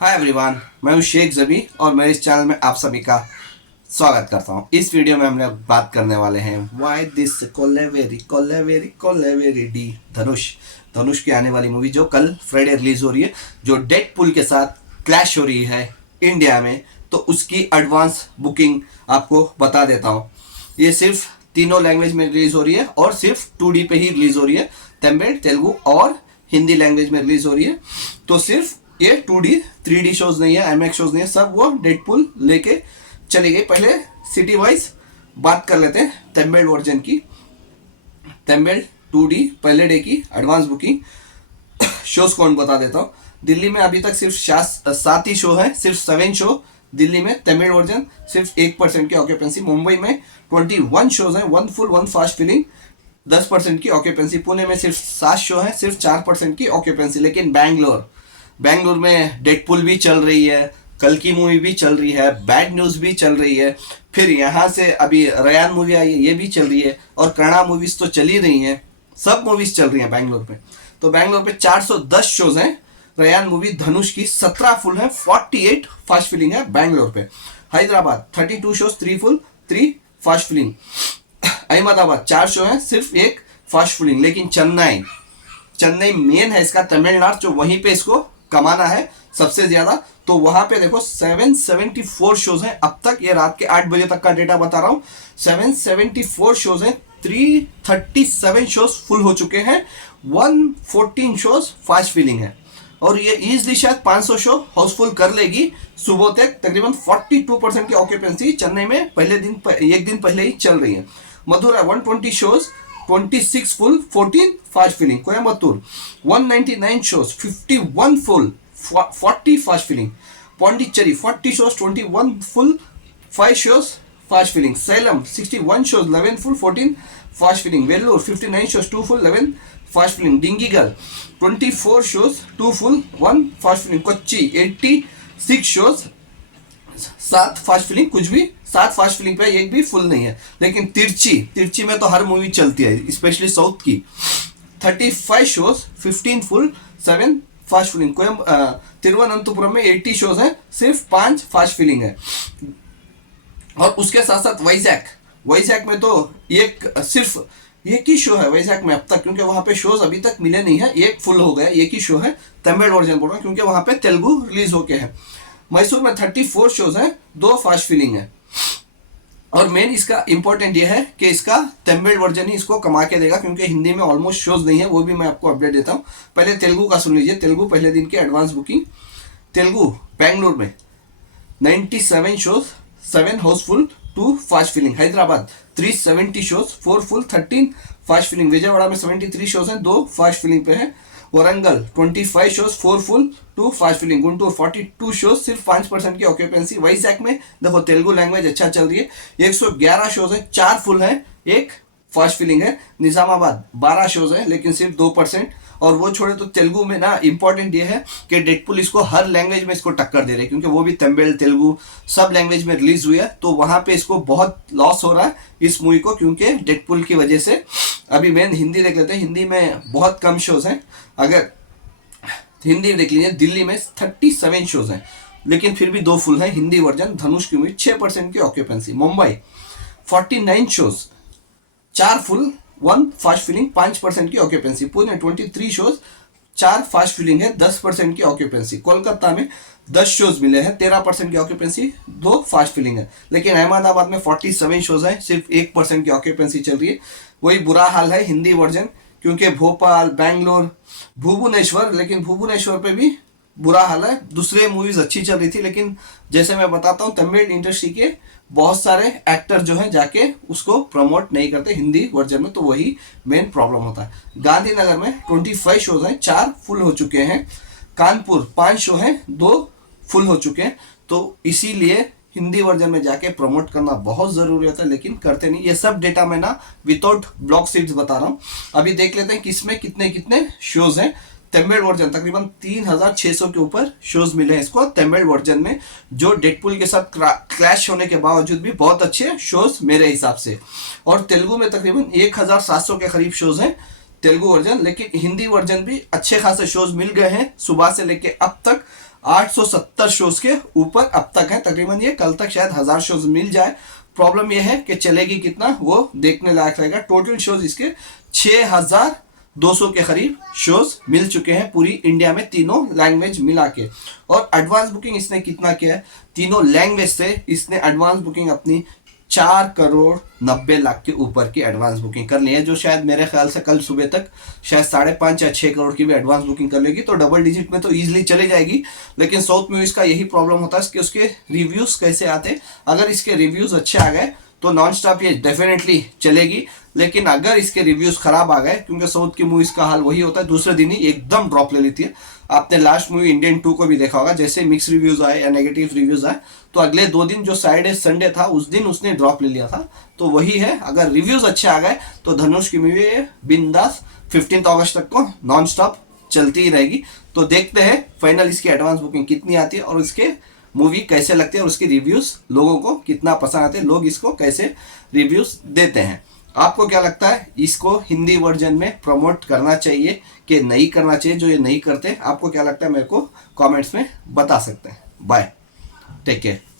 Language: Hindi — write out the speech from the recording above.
हाय एवरीवन, मैं हूं शेख जबी और मैं इस चैनल में आप सभी का स्वागत करता हूं। इस वीडियो में हम लोग बात करने वाले हैं व्हाई दिस कोलेवेरी कोलेवेरी कोलेवेरी डी धनुष। धनुष की आने वाली मूवी जो कल फ्राइडे रिलीज हो रही है, जो डेडपुल के साथ क्लैश हो रही है इंडिया में, तो उसकी एडवांस बुकिंग आपको बता देता हूँ। ये सिर्फ तीनों लैंग्वेज में रिलीज हो रही है और सिर्फ 2D पे ही रिलीज हो रही है। तमिल, तेलुगु और हिंदी लैंग्वेज में रिलीज हो रही है। तो सिर्फ ये 2D 3D शोज नहीं है, IMAX शोज नहीं है, सब वो डेडपुल लेके चली गई। पहले सिटी वाइज बात कर लेते हैं तमिल वर्जन की। तमिल 2D पहले डे की एडवांस बुकिंग शोज कौन बता देता हूँ। दिल्ली में अभी तक सिर्फ 7 ही शो है, सिर्फ 7 शो दिल्ली में। तमिल वर्जन सिर्फ 1% की ऑक्यूपेंसी। मुंबई में 21 शोज हैं, 1 फुल 1 फास्ट फिलिंग, 10% की ऑक्यूपेंसी। पुणे में सिर्फ 7 शो है, सिर्फ 4% की ऑक्यूपेंसी। लेकिन बैंगलोर में डेडपुल भी चल रही है, कल की मूवी भी चल रही है, बैड न्यूज़ भी चल रही है, फिर यहाँ से अभी रयान मूवी आई है, ये भी चल रही है, और कन्नड़ा मूवीज तो चल ही रही हैं। सब मूवीज चल रही हैं बैंगलोर में। तो बैंगलोर पे 410 शोज हैं। रयान मूवी धनुष की 17 फुल है, 48 फास्ट फिलिंग है बैंगलोर पे। Hyderabad 32 shows, 3 full 3 fast filling. Ahmedabad 4 show है, सिर्फ 1 फास्ट फिलिंग। लेकिन चेन्नई मेन है इसका, तमिलनाडु जो वहीं पे इसको कमाना है सबसे ज्यादा। तो वहां पे देखो 774 शोज हैं अब तक। ये रात के 8 बजे तक का डेटा बता रहा हूँ। 774 शोज हैं, 337 शोज फुल हो चुके हैं, 114 शोज फास्ट फिलिंग है। और ये इजली शायद 500 शो हाउसफुल कर लेगी सुबह तक। तकरीबन 42% की ऑक्यूपेंसी चेन्नई में एक दिन पहले ही चल रही है। Madurai 120 shows, 26 full 14 fast filling. Coimbatore 199 shows, 51 full 40 fast filling. Pondicherry 40 shows, 21 full 5 shows fast filling. Salem 61 shows, 11 full 14 fast filling. Vellore 59 shows, 2 full 11 fast filling. Dindigul 24 shows, 2 full 1 fast filling. Kochi 86 shows, 7 fast filling. कुछ भी 7 फास्ट फिलिंग पे, एक भी फुल नहीं है। लेकिन तिरची में तो हर मूवी चलती है, स्पेशली साउथ की। 35 shows, 15 full 7 fast filling. Thiruvananthapuram में 80 शोज हैं, सिर्फ 5 फास्ट फिलिंग है। और उसके साथ साथ वाइजैक में तो सिर्फ एक ही शो है वैजाग में अब तक, क्योंकि वहां पे शोज अभी तक मिले नहीं है। एक फुल हो गया, एक ही शो है। तमिल वर्जन बोल रहा हूँ क्योंकि वहां पे तेलुगु रिलीज होके है। मैसूर में 34 शोज हैं, 2 फास्ट फिलिंग है। और मेन इसका इंपॉर्टेंट ये है कि इसका तमिल वर्जन ही इसको कमा के देगा, क्योंकि हिंदी में ऑलमोस्ट शोज नहीं है। वो भी मैं आपको अपडेट देता हूँ। पहले तेलुगु का सुन लीजिए। तेलुगु पहले दिन की एडवांस बुकिंग। तेलुगु बैंगलोर में 97 shows, 7 housefull 2 fast filling. Hyderabad 370 shows, 4 full 13 fast filling. Vijayawada में 73 शोज हैं, 2 फास्ट फिलिंग पे है। Warangal 25 shows, 4 full 2 fast filling. Guntur 42 shows, सिर्फ 5% की ऑक्यूपेंसी। वैजाग में देखो तेलुगु लैंग्वेज अच्छा चल रही है, 111 शोज है, 4 फुल है, 1 फास्ट फिलिंग है। निजामाबाद 12 शोज है, लेकिन सिर्फ 2%। और वो छोड़े तो तेलुगु में ना इंपॉर्टेंट ये है कि डेडपुल इसको हर लैंग्वेज में इसको टक्कर दे रहे हैं, क्योंकि वो भी तमिल तेलुगु सब लैंग्वेज में रिलीज हुई है। तो वहां पे इसको बहुत लॉस हो रहा है इस मूवी को, क्योंकि डेडपुल की वजह से। अभी मेन हिंदी देख लेते हैं। हिंदी में बहुत कम शोज हैं। अगर हिंदी देख लीजिए, दिल्ली में 37 शोज हैं, लेकिन फिर भी 2 फुल है हिंदी वर्जन। धनुष की मूवी 6% की occupancy. Mumbai 49 shows, 4 full 1 fast filling, 5% की occupancy. Pune 23 shows, 4 fast filling है, 10% की ऑक्यूपेंसी। कोलकाता में 10 शोज मिले हैं, 13% की ऑक्यूपेंसी, 2 फास्ट फिलिंग है। लेकिन अहमदाबाद में 47 शोज है, सिर्फ 1% की ऑक्यूपेंसी चल रही है। वही बुरा हाल है हिंदी वर्जन, क्योंकि भोपाल, बैंगलोर, भुवनेश्वर, लेकिन भुवनेश्वर पे भी बुरा हाल है। दूसरे मूवीज अच्छी चल रही थी, लेकिन जैसे मैं बताता हूँ तमिल इंडस्ट्री के बहुत सारे एक्टर जो हैं जाके उसको प्रमोट नहीं करते हिंदी वर्जन में, तो वही मेन प्रॉब्लम होता है। गांधीनगर में 25 शोज हैं, 4 फुल हो चुके हैं। कानपुर 5 शो हैं, 2 फुल हो चुके हैं। तो इसीलिए हिंदी वर्जन में जाके प्रमोट करना बहुत जरूरी होता है, लेकिन करते नहीं। ये सब डेटा मैं ना विदाउट ब्लॉक सीड्स बता रहा हूँ। अभी देख लेते हैं किसमें कितने कितने शोज हैं। तमिल वर्जन तकरीबन 3600 के ऊपर शोज मिले हैं इसको तमिल वर्जन में, जो डेडपुल के साथ क्लैश होने के बावजूद भी बहुत अच्छे शोज मेरे हिसाब से। और तेलुगु में तकरीबन 1700 के करीब शोज हैं तेलुगु वर्जन, लेकिन हिंदी वर्जन भी अच्छे खासे शोज मिल गए हैं सुबह से लेके अब तक। 870 शोज के ऊपर अब तक है। तकरीबन ये कल तक शायद 1000 शोज मिल जाए। प्रॉब्लम ये है कि चलेगी कितना वो देखने लायक रहेगा। टोटल शोज इसके 6200 के करीब शोज मिल चुके हैं पूरी इंडिया में, तीनों लैंग्वेज मिला के। और एडवांस बुकिंग इसने कितना किया है, तीनों लैंग्वेज से इसने एडवांस बुकिंग अपनी 4,90,00,000 के ऊपर की एडवांस बुकिंग कर ली है, जो शायद मेरे ख्याल से कल सुबह तक शायद 5.5 या 6 करोड़ की भी एडवांस बुकिंग कर लेगी, तो डबल डिजिट में तो इजीली चली जाएगी। लेकिन साउथ मूवीज का यही प्रॉब्लम होता है कि उसके रिव्यूज कैसे आते। अगर इसके रिव्यूज अच्छे आ गए तो नॉन स्टॉप ये डेफिनेटली चलेगी, लेकिन अगर इसके रिव्यूज खराब आ गए, क्योंकि साउथ की मूवीज का हाल वही होता है, दूसरे दिन ही एकदम ड्रॉप ले लेती है। आपने लास्ट मूवी इंडियन 2 को भी देखा होगा, जैसे मिक्स रिव्यूज आए या नेगेटिव रिव्यूज आए तो अगले 2 दिन जो सैटरडे संडे था उस दिन उसने ड्रॉप ले लिया था। तो वही है, अगर रिव्यूज अच्छे आ गए तो धनुष की मूवी बिंदास 15 अगस्त तक को नॉन स्टॉप चलती ही रहेगी। तो देखते हैं फाइनल इसकी एडवांस बुकिंग कितनी आती है और उसके मूवी कैसे लगती है और उसकी रिव्यूज लोगों को कितना पसंद आते हैं, लोग इसको कैसे रिव्यूज देते हैं। आपको क्या लगता है, इसको हिंदी वर्जन में प्रमोट करना चाहिए कि नहीं करना चाहिए? जो ये नहीं करते, आपको क्या लगता है मेरे को कमेंट्स में बता सकते हैं। Bye, take care.